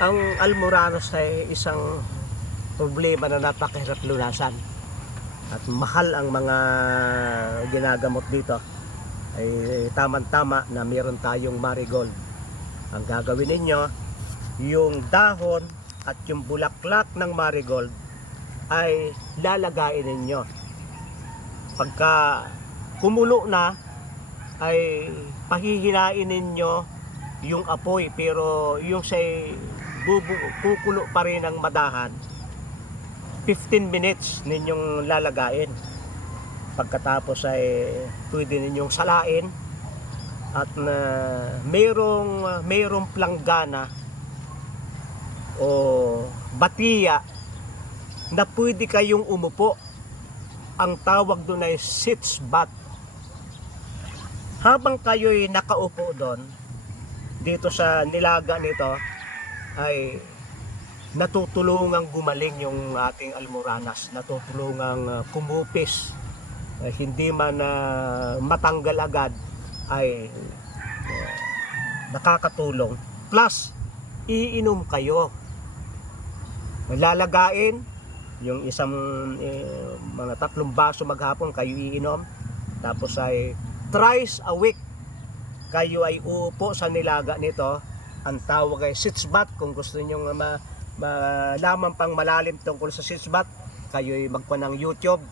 Ang almoranos ay isang problema na napakahirap lunasan at mahal ang mga ginagamot dito. Ay tamang-tama na meron tayong marigold. Ang gagawin ninyo, yung dahon at yung bulaklak ng marigold ay lalagain ninyo. Pagka kumulo na, ay pahihinain ninyo yung apoy, pero yung say kukulo pa rin ng madahan. 15 minutes ninyong lalagain. Pagkatapos ay pwede ninyong salain at mayroong planggana o batiya na pwede kayong umupo. Ang tawag doon ay sitz bath. Habang kayo'y nakaupo doon dito sa nilaga nito, ay natutulungang gumaling yung ating almoranas, natutulungang kumupis. Hindi man matanggal agad, ay nakakatulong. Plus, iinom kayo. Lalagain yung isang mga 3 baso maghapon kayo iinom. Tapos ay thrice a week kayo ay uupo sa nilaga nito. Ang tawag ay sitz bath. Kung gusto niyo malaman pang malalim tungkol sa sitz bath, kayo ay magkuha ng YouTube,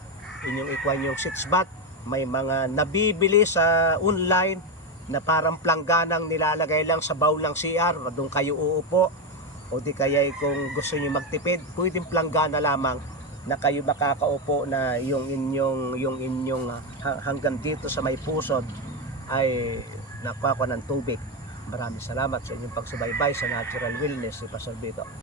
inyong ikuha yung sitz bath. May mga nabibili sa online na parang plangganang nilalagay lang sa bowl ng CR, doon kayo uupo. O di kaya kung gusto niyo magtipid, pwedeng planggana lamang na kayo makakaupo na yung inyong hanggang dito sa may pusod ay nakuha ng tubig. Maraming salamat sa inyong pagsubaybay sa Natural Wellness ni Pastor Vito.